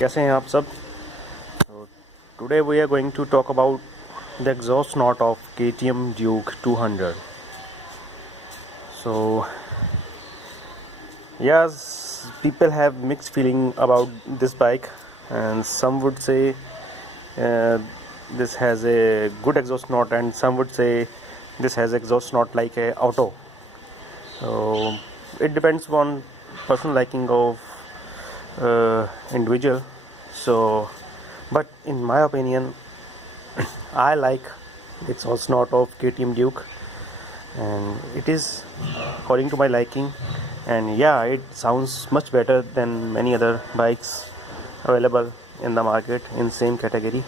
कैसे हैं आप सब? So today we are going to talk about the exhaust note of KTM Duke 200. So yes, people have mixed feeling about this bike, and some would say uh, this has a good exhaust note, and some would say this has exhaust note like a auto. So it depends on personal liking of individual. So but in my opinion, I like the exhaust note of KTM Duke, and it is according to my liking. And yeah, it sounds much better than many other bikes available in the market in same category.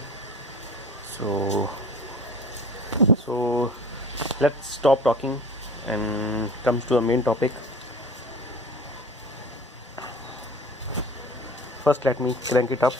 So let's stop talking and comes to the main topic. First, let me crank it up.